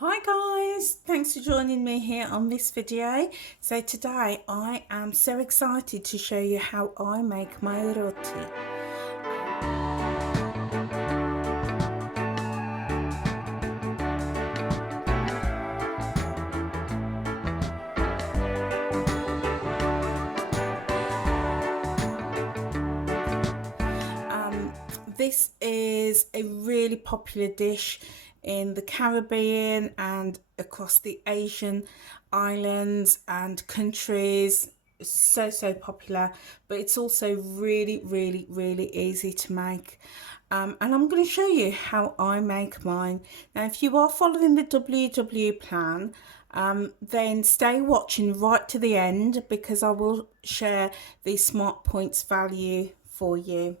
Hi guys, thanks for joining me here on this video. So today I am so excited to show you how I make my roti. This is a really popular dish in the Caribbean and across the Asian islands and countries. So popular, but it's also really easy to make. And I'm going to show you how I make mine. Now, if you are following the WW plan, then stay watching right to the end because I will share the smart points value for you.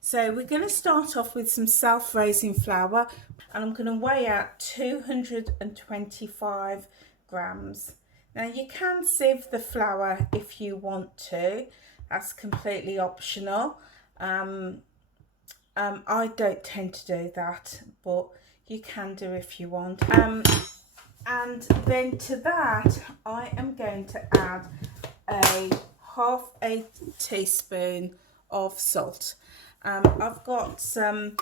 So we're going to start off with some self-raising flour, and I'm going to weigh out 225 grams. Now you can sieve the flour if you want to, that's completely optional. I don't tend to do that, but you can do if you want. And then to that I am going to add a half a teaspoon of salt. I've got some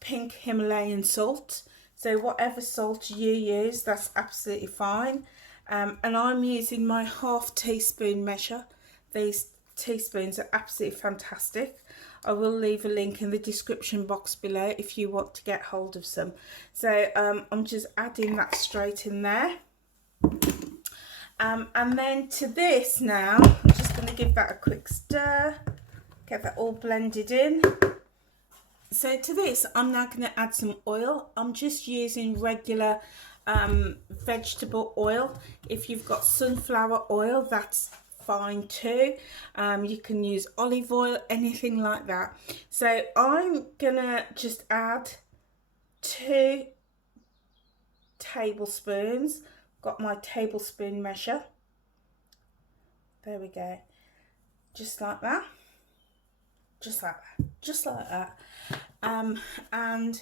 pink Himalayan salt, so whatever salt you use, that's absolutely fine. And I'm using my half teaspoon measure. These teaspoons are absolutely fantastic. I will leave a link in the description box below if you want to get hold of some. So I'm just adding that straight in there. And then to this now, I'm just going to give that a quick stir, get that all blended in. So to this, I'm now going to add some oil. I'm just using regular vegetable oil. If you've got sunflower oil, that's fine too. You can use olive oil, anything like that. So I'm going to just add 2 tablespoons. Got my tablespoon measure. There we go. Just like that. Just like that. Just like that. And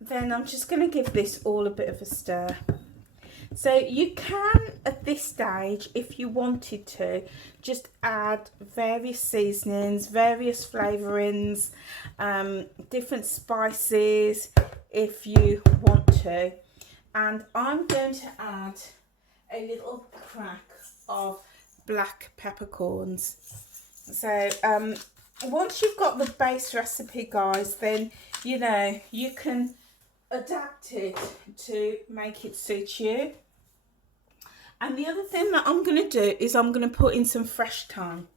then I'm just going to give this all a bit of a stir. So you can, at this stage, if you wanted to, just add various seasonings, various flavourings, different spices if you want to. And I'm going to add a little crack of black peppercorns. So once you've got the base recipe, guys, then you know you can adapt it to make it suit you. And the other thing that I'm going to do is I'm going to put in some fresh thyme.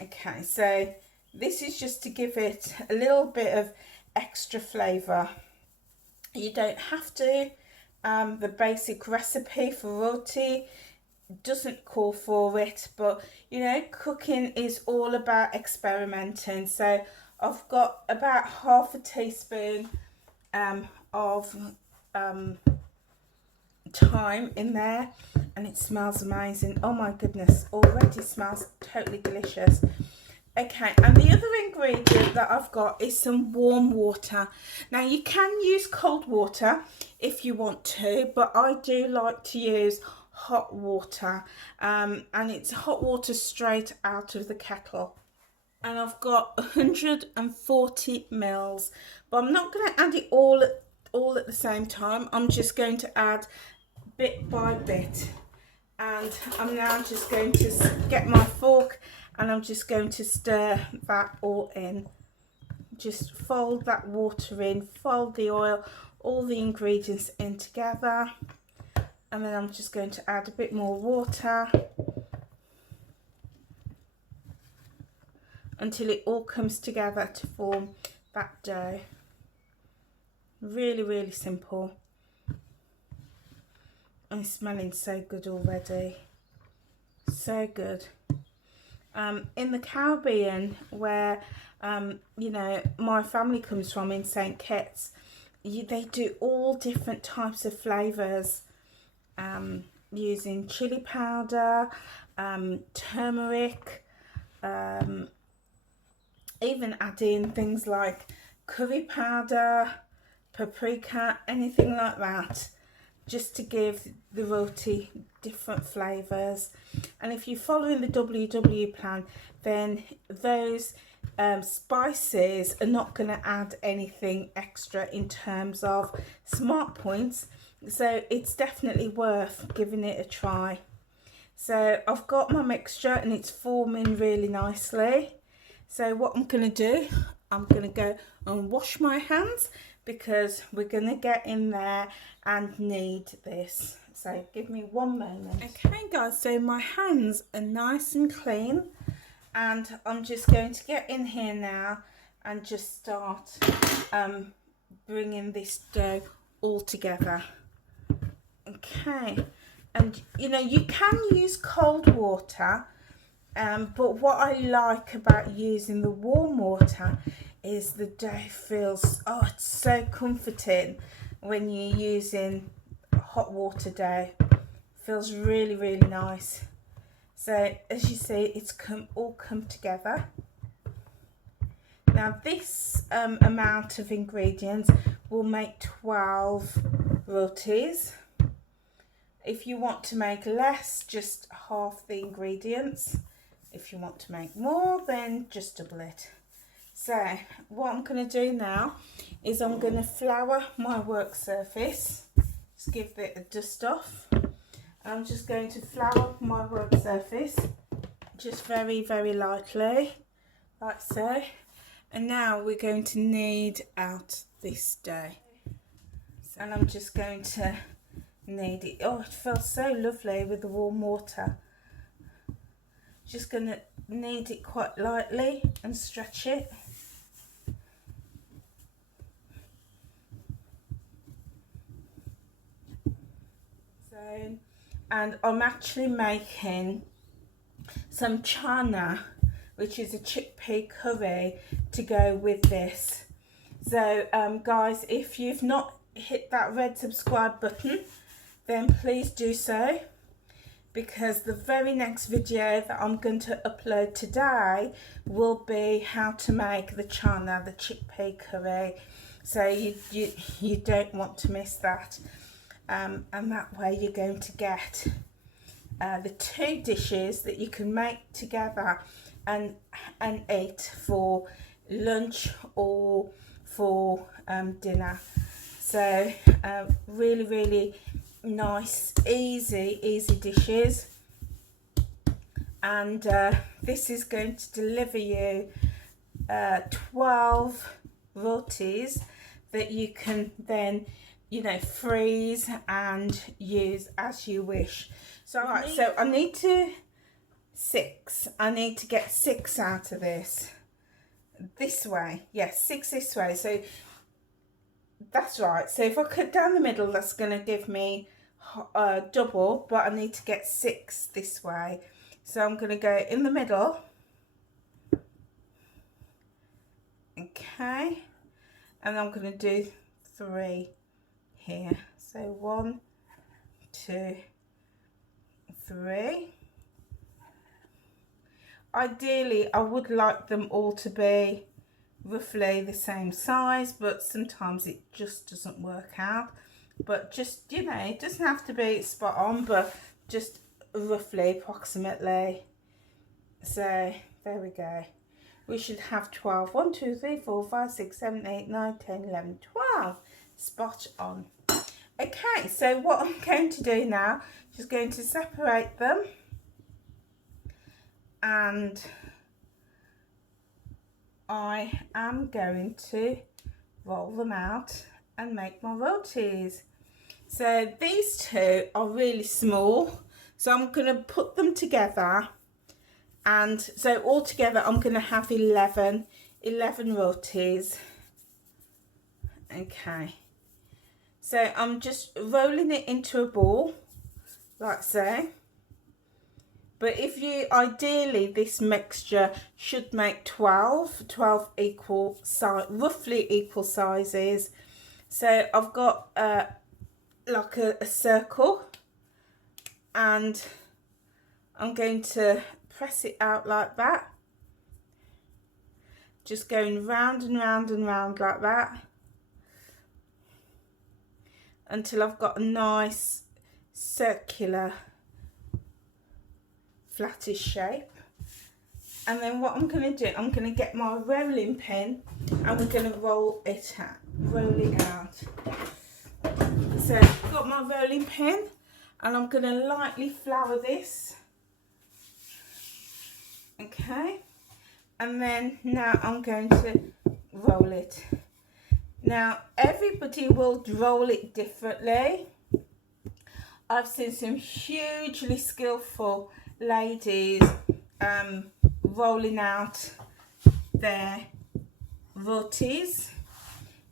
Okay, so this is just to give it a little bit of extra flavour. You don't have to. The basic recipe for roti doesn't call for it, but you know, cooking is all about experimenting. So I've got about half a teaspoon of thyme in there, and it smells amazing. Oh my goodness, already smells totally delicious. Okay, and the other ingredient that I've got is some warm water. Now you can use cold water if you want to, but I do like to use hot water, and it's hot water straight out of the kettle. And I've got 140 mils, but I'm not going to add it all at the same time. I'm just going to add bit by bit, and I'm now just going to get my fork and I'm just going to stir that all in. Just fold that water in, fold the oil, all the ingredients in together, and then I'm just going to add a bit more water until it all comes together to form that dough. Really simple, and it's smelling so good already, so good. In the Caribbean, where you know, my family comes from, in St. Kitts, they do all different types of flavours, using chili powder, turmeric, even adding things like curry powder, paprika, anything like that. just to give the roti different flavours. And if you're following the WW plan, then those spices are not going to add anything extra in terms of smart points, so it's definitely worth giving it a try. So I've got my mixture and it's forming really nicely. So what I'm going to do, I'm going to go and wash my hands because we're going to get in there and knead this. So give me one moment. Okay guys, so my hands are nice and clean, and I'm just going to get in here now and just start bringing this dough all together. Okay, and you know, you can use cold water, but what I like about using the warm water is the dough feels, oh, it's so comforting when you're using hot water dough. Feels really, really nice. So as you see, it's all come together. Now this amount of ingredients will make 12 rotis. If you want to make less, just half the ingredients. If you want to make more, then just double it. So what I'm going to do now is I'm going to flour my work surface. Just give it a dust off. I'm just going to flour my work surface just very, very lightly, like so. And now we're going to knead out this dough. And I'm just going to knead it. Oh, it feels so lovely with the warm water. Just going to knead it quite lightly and stretch it. So, and I'm actually making some chana, which is a chickpea curry, to go with this. So guys, if you've not hit that red subscribe button, then please do so, because the very next video that I'm going to upload today will be how to make the chana, the chickpea curry. So you don't want to miss that. And that way you're going to get the two dishes that you can make together and eat for lunch or for dinner. So really, really nice, easy dishes. And this is going to deliver you 12 rotis that you can then, you know, freeze and use as you wish. So right, so I need to get 6 out of this way. Yes, 6 this way. So that's right. So if I cut down the middle, that's going to give me double, but I need to get 6 this way. So I'm going to go in the middle. Okay, and I'm going to do 3 here. So 1, 2, 3. Ideally, I would like them all to be roughly the same size, but sometimes it just doesn't work out. But just, you know, it doesn't have to be spot on, but just roughly, approximately. So there we go. We should have 12. 1, 2, 3, 4, 5, 6, 7, 8, 9, 10, 11, 12. Spot on. Okay, so what I'm going to do now, just going to separate them, and I am going to roll them out and make my rotis. So these two are really small, so I'm going to put them together, and so all together I'm going to have 11 rotis. Okay, so I'm just rolling it into a ball like so. But if you, ideally this mixture should make 12 equal size, roughly equal sizes. So I've got like a circle, and I'm going to press it out like that, just going round and round and round like that. until I've got a nice circular flattish shape. And then what I'm going to do, I'm going to get my rolling pin and we're going to roll it out. So I've got my rolling pin and I'm going to lightly flour this. Okay, and then now I'm going to roll it. Now everybody will roll it differently. I've seen some hugely skillful ladies rolling out their rotis.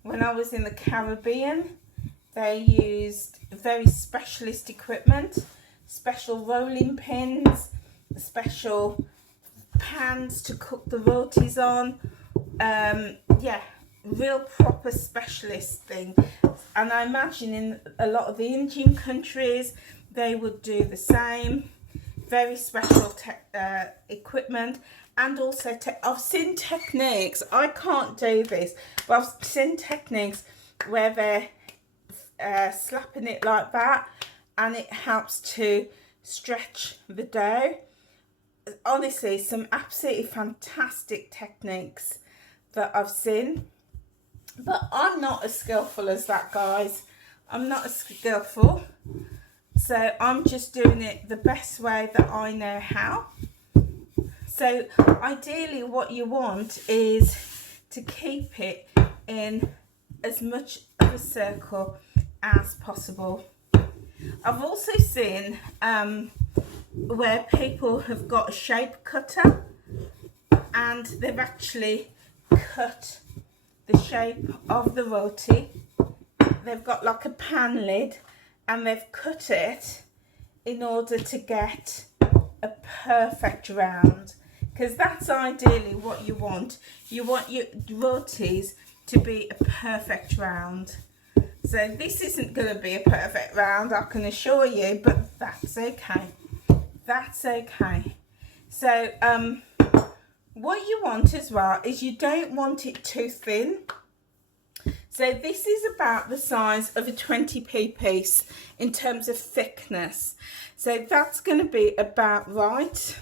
When I was in the Caribbean, they used very specialist equipment, special rolling pins, special pans to cook the rotis on. Yeah, real proper specialist thing. And I imagine in a lot of the Indian countries they would do the same. Very special equipment. And also I've seen techniques, I can't do this, but I've seen techniques where they're slapping it like that and it helps to stretch the dough. Honestly, some absolutely fantastic techniques that I've seen, but I'm not as skillful as that, guys. I'm not as skillful, so I'm just doing it the best way that I know how. So ideally what you want is to keep it in as much of a circle as possible. I've also seen where people have got a shape cutter and they've actually cut the shape of the roti. They've got like a pan lid and they've cut it in order to get a perfect round, because that's ideally what you want. You want your rotis to be a perfect round. So this isn't going to be a perfect round, I can assure you, but that's okay. That's okay. So what you want as well is you don't want it too thin. So this is about the size of a 20p piece in terms of thickness. So that's going to be about right.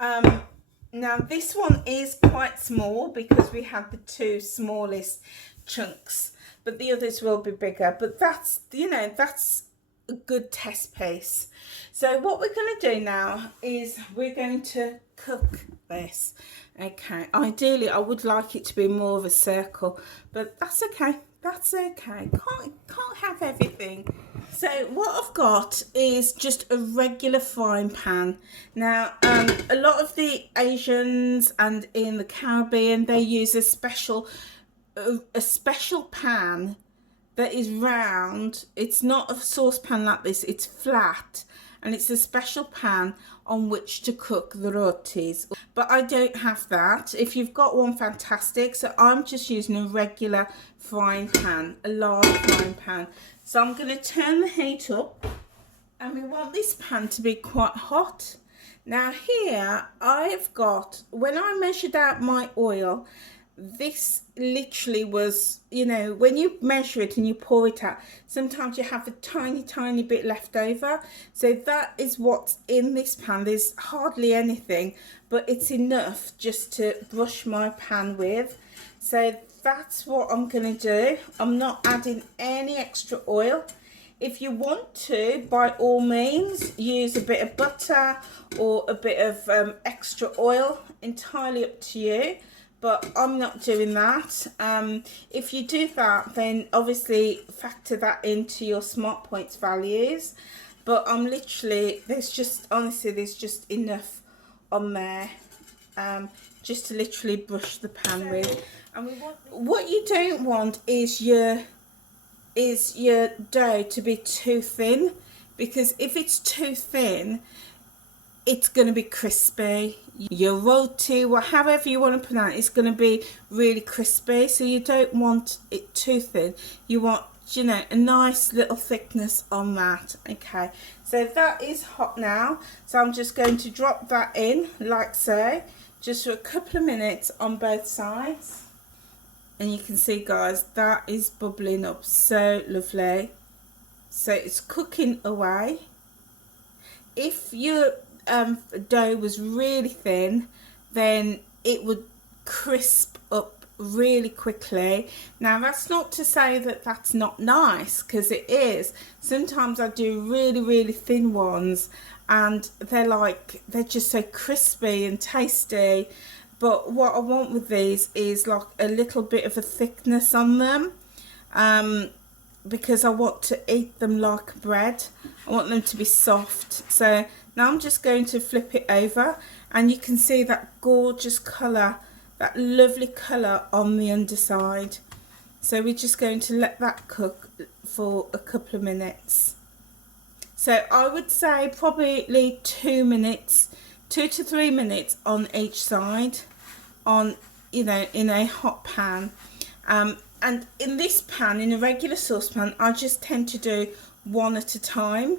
Now this one is quite small because we have the two smallest chunks, but the others will be bigger. But that's, you know, that's a good test piece. So what we're going to do now is we're going to cook this. Okay, ideally I would like it to be more of a circle, but that's okay. That's okay. Can't have everything. So what I've got is just a regular frying pan. Now a lot of the Asians and in the Caribbean, they use a special pan that is round. It's not a saucepan like this, it's flat, and it's a special pan on which to cook the rotis. But I don't have that. If you've got one, fantastic. So I'm just using a regular frying pan, a large frying pan. So I'm going to turn the heat up, and we want this pan to be quite hot. Now here I've got, when I measured out my oil, this literally was, you know, when you measure it and you pour it out, sometimes you have a tiny bit left over. So that is what's in this pan. There's hardly anything, but it's enough just to brush my pan with. So that's what I'm going to do. I'm not adding any extra oil. If you want to, by all means, use a bit of butter or a bit of extra oil, entirely up to you. But I'm not doing that. If you do that, then obviously factor that into your Smart Points values. But I'm literally, there's just enough on there just to literally brush the pan with. And what you don't want is your dough to be too thin, because if it's too thin, it's going to be crispy. Your roti, or however you want to pronounce it, it's going to be really crispy. So you don't want it too thin. You want, you know, a nice little thickness on that. Okay, so that is hot now. So I'm just going to drop that in like so, just for a couple of minutes on both sides. And you can see, guys, that is bubbling up so lovely. So it's cooking away. If your dough was really thin, then it would crisp up really quickly. Now that's not to say that that's not nice, because it is. Sometimes I do really thin ones and they're just so crispy and tasty. But what I want with these is like a little bit of a thickness on them, because I want to eat them like bread. I want them to be soft. So now I'm just going to flip it over, and you can see that gorgeous colour, that lovely colour on the underside. So we're just going to let that cook for a couple of minutes. So I would say probably 2 minutes, 2 to 3 minutes on each side, on, you know, in a hot pan. And in this pan, in a regular saucepan, I just tend to do one at a time.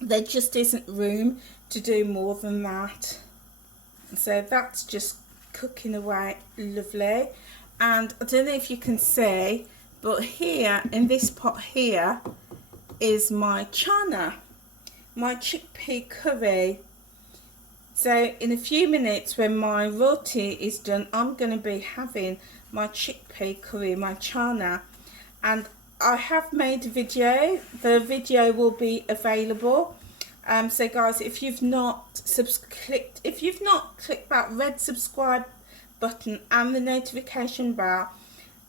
There just isn't room to do more than that. So that's just cooking away lovely. And I don't know if you can see, but here in this pot here is my chana, my chickpea curry. So in a few minutes, when my roti is done, I'm going to be having my chickpea curry, my chana. And I have made a video. The video will be available. So guys, if you've not clicked that red subscribe button and the notification bell,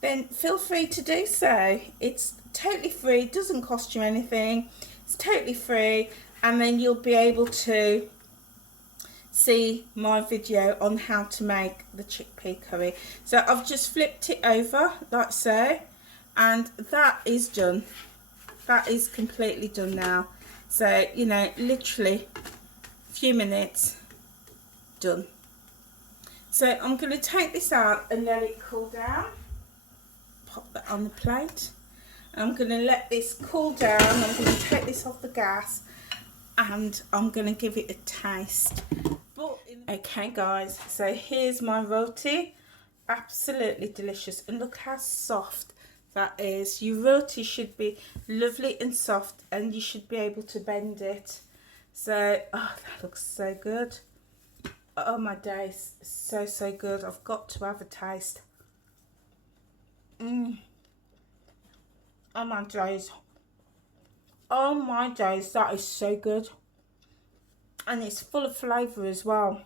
then feel free to do so. It's totally free, doesn't cost you anything. It's totally free, and then you'll be able to see my video on how to make the chickpea curry. So I've just flipped it over like so, and that is done. That is completely done now. So, you know, literally a few minutes, done. So I'm going to take this out and let it cool down. Pop that on the plate. I'm going to let this cool down. I'm going to take this off the gas, and I'm going to give it a taste. Okay guys, so here's my roti. Absolutely delicious, and look how soft that is. Your roti should be lovely and soft, and you should be able to bend it. So, oh, that looks so good. Oh my days, so good. I've got to have a taste. Oh my days. Oh my days, that is so good. And it's full of flavour as well.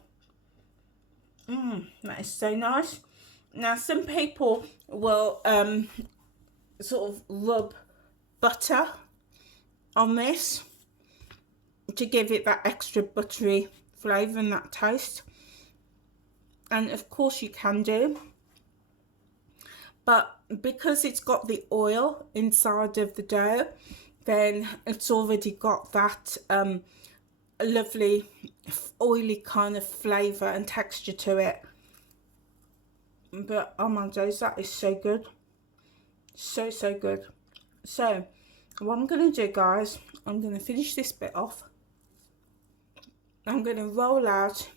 That is so nice. Now some people will sort of rub butter on this to give it that extra buttery flavour and that taste. And of course you can do. But because it's got the oil inside of the dough, then it's already got that a lovely oily kind of flavour and texture to it. But oh my days, that is so good. So good. So what I'm going to do, guys, I'm going to finish this bit off. I'm going to roll out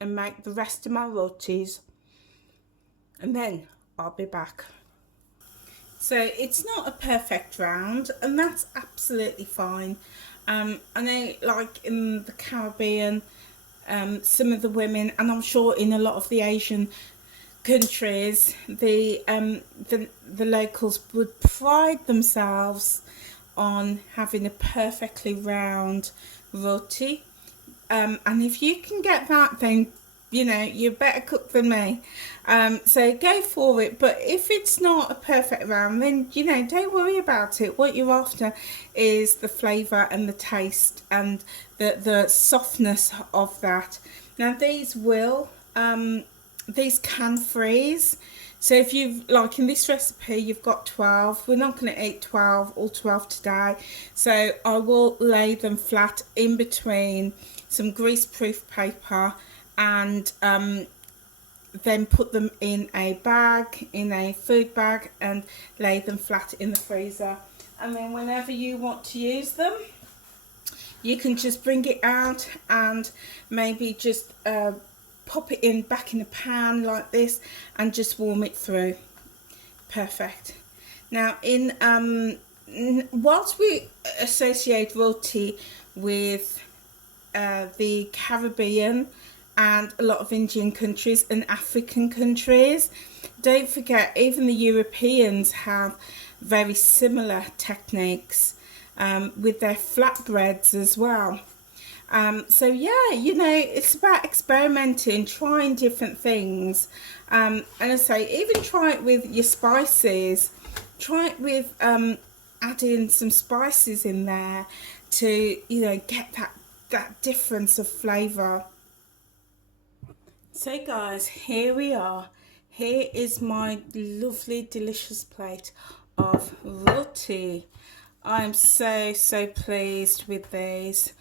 and make the rest of my rotis, and then I'll be back. So it's not a perfect round, and that's absolutely fine. I know, like in the Caribbean, some of the women, and I'm sure in a lot of the Asian countries, the locals would pride themselves on having a perfectly round roti. And if you can get that, then you know you're a better cook than me. So go for it. But if it's not a perfect round, then you know, don't worry about it. What you're after is the flavour and the taste and the softness of that. Now these can freeze. So if you've, like in this recipe, you've got 12. We're not going to eat 12, all 12 today. So I will lay them flat in between some greaseproof paper, and then put them in a bag, in a food bag, and lay them flat in the freezer. And then whenever you want to use them, you can just bring it out and maybe just pop it in back in a pan like this and just warm it through. Perfect. Now, whilst we associate roti with the Caribbean and a lot of Indian countries and African countries, don't forget even the Europeans have very similar techniques with their flatbreads as well. So yeah, you know, it's about experimenting, trying different things. And I say, even try it with your spices. Try it with adding some spices in there to, you know, get that difference of flavour. So guys, here we are. Here is my lovely, delicious plate of roti. I'm so pleased with these.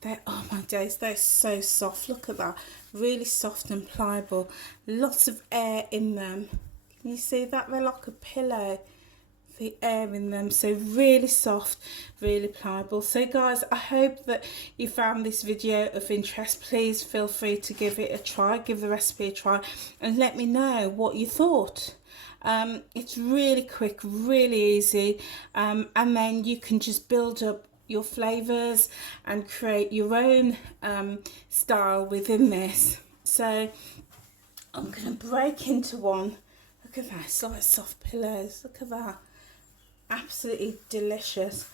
They're, oh my days, they're so soft. Look at that. Really soft and pliable. Lots of air in them. Can you see that? They're like a pillow. The air in them, so really soft, really pliable. So guys, I hope that you found this video of interest. Please feel free to give it a try, give the recipe a try, and let me know what you thought. It's really quick, really easy, and then you can just build up your flavors and create your own style within this. So I'm going to break into one. Look at that, it's like soft pillows. Look at that. Absolutely delicious.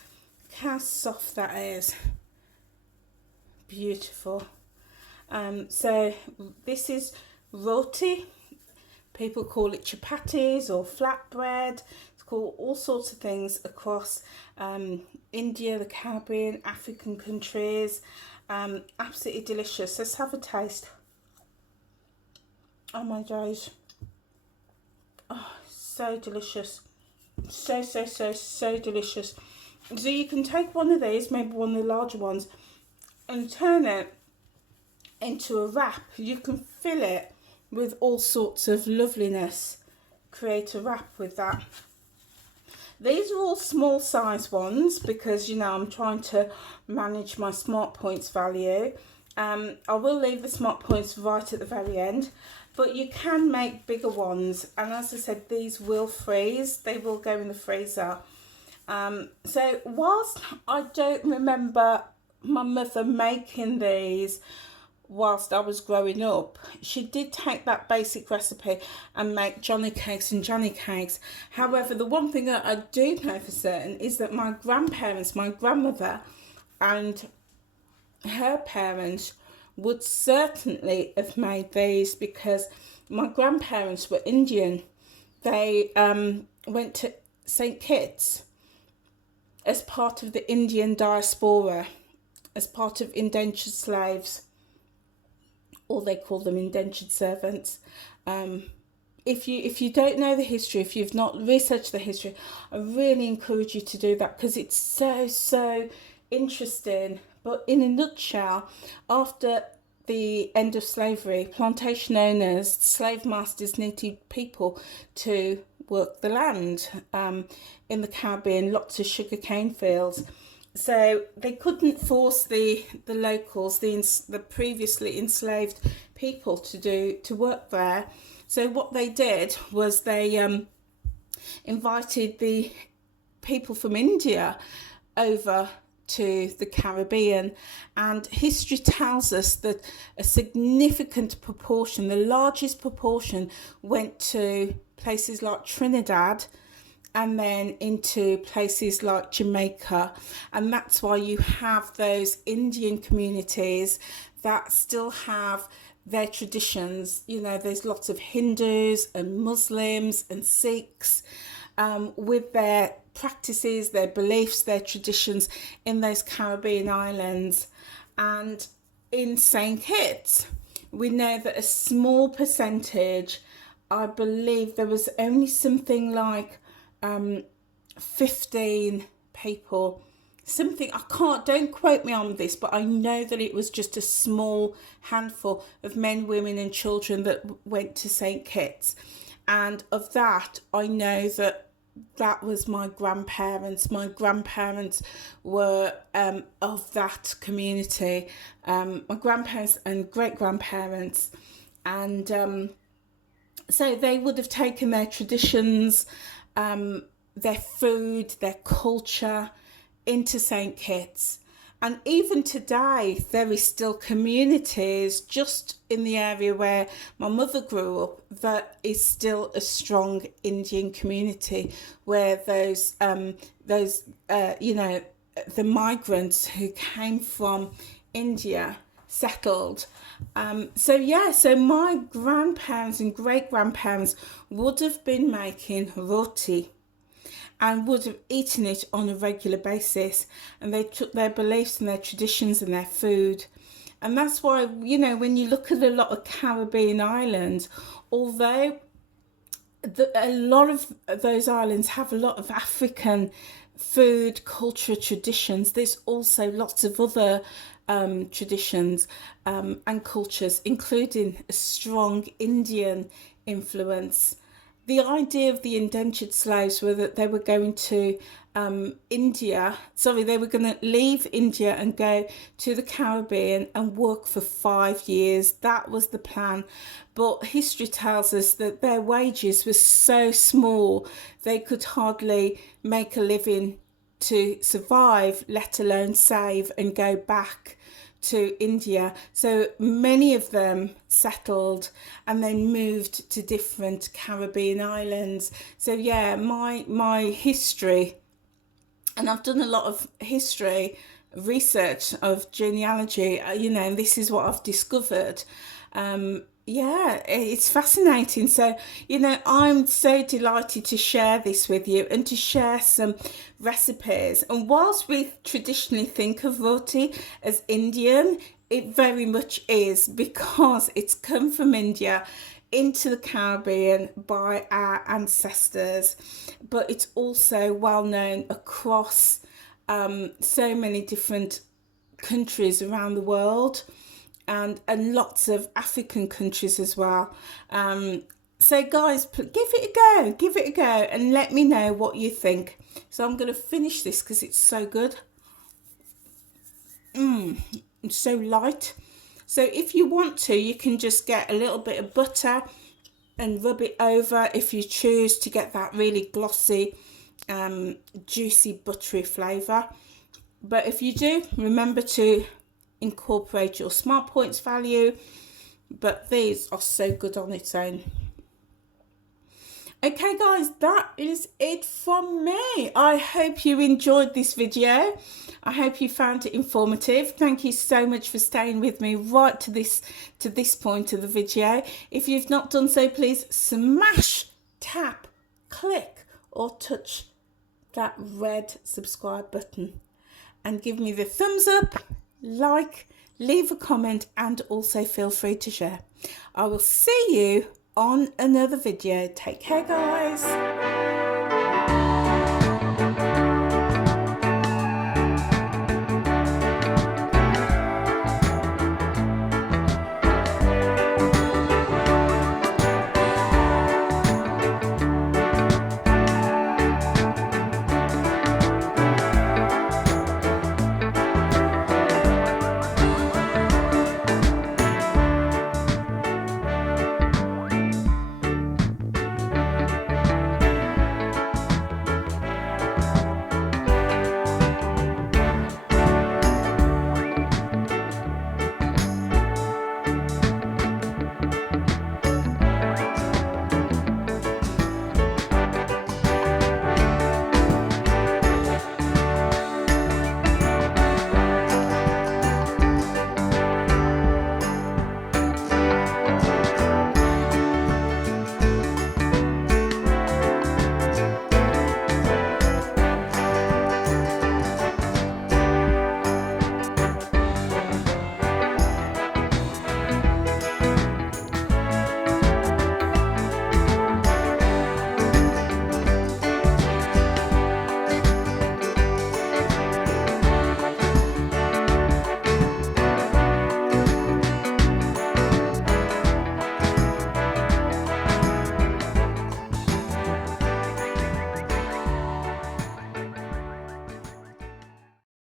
Look how soft that is. Beautiful. So this is roti. People call it chapatis or flatbread. It's called all sorts of things across India, the Caribbean, African countries. Absolutely delicious. Let's have a taste. Oh my days. Oh, so delicious. So delicious. So you can take one of these, maybe one of the larger ones, and turn it into a wrap. You can fill it with all sorts of loveliness. Create a wrap with that. These are all small size ones because, you know, I'm trying to manage my smart points value. I will leave the smart points right at the very end, but you can make bigger ones, and as I said, these will freeze. They will go in the freezer. So whilst I don't remember my mother making these whilst I was growing up, she did take that basic recipe and make Johnny cakes and Johnny cakes. However, the one thing that I do know for certain is that my grandparents, my grandmother and her parents would certainly have made these, because my grandparents were Indian. They went to St. Kitts as part of the Indian diaspora, as part of indentured slaves, or they call them indentured servants. If you don't know the history, if you've not researched the history, I really encourage you to do that, because it's so interesting. But in a nutshell, after the end of slavery, plantation owners, slave masters needed people to work the land in the Caribbean, lots of sugarcane fields. So they couldn't force the locals, the previously enslaved people to work there. So what they did was they invited the people from India over to the Caribbean, and history tells us that a significant proportion, the largest proportion, went to places like Trinidad and then into places like Jamaica. And that's why you have those Indian communities that still have their traditions. You know, there's lots of Hindus and Muslims and Sikhs with their practices, their beliefs, their traditions in those Caribbean islands. And in St. Kitts, we know that a small percentage, I believe there was only something like 15 people, something, don't quote me on this, but I know that it was just a small handful of men, women and children that went to St. Kitts. And of that, I know that was my grandparents. My grandparents were of that community, my grandparents and great-grandparents. And so they would have taken their traditions their food, their culture into St. Kitts. And even today, there is still communities just in the area where my mother grew up that is still a strong Indian community, where those the migrants who came from India settled. So my grandparents and great grandparents would have been making roti and would have eaten it on a regular basis, and they took their beliefs and their traditions and their food. And that's why, when you look at a lot of Caribbean islands, although a lot of those islands have a lot of African food, culture, traditions, there's also lots of other traditions and cultures, including a strong Indian influence. The idea of the indentured slaves were that they were going to they were going to leave India and go to the Caribbean and work for 5 years. That was the plan. But history tells us that their wages were so small, they could hardly make a living to survive, let alone save and go back to India. So many of them settled and then moved to different Caribbean islands. So yeah, my history, and I've done a lot of history research of genealogy, and this is what I've discovered. It's fascinating. So, I'm so delighted to share this with you and to share some recipes. And whilst we traditionally think of roti as Indian, it very much is, because it's come from India into the Caribbean by our ancestors, but it's also well known across so many different countries around the world, and lots of African countries as well. So guys, give it a go and let me know what you think. So I'm going to finish this because it's so good. It's so light. So if you want to, you can just get a little bit of butter and rub it over if you choose to get that really glossy, juicy, buttery flavour. But if you do, remember to incorporate your smart points value. But these are so good on its own. Okay guys, that is it from me. I hope you enjoyed this video. I hope you found it informative. Thank you so much for staying with me right to this point of the video. If you've not done so, please smash, tap, click or touch that red subscribe button and give me the thumbs up, like, leave a comment, and also feel free to share. I will see you on another video. Take care guys.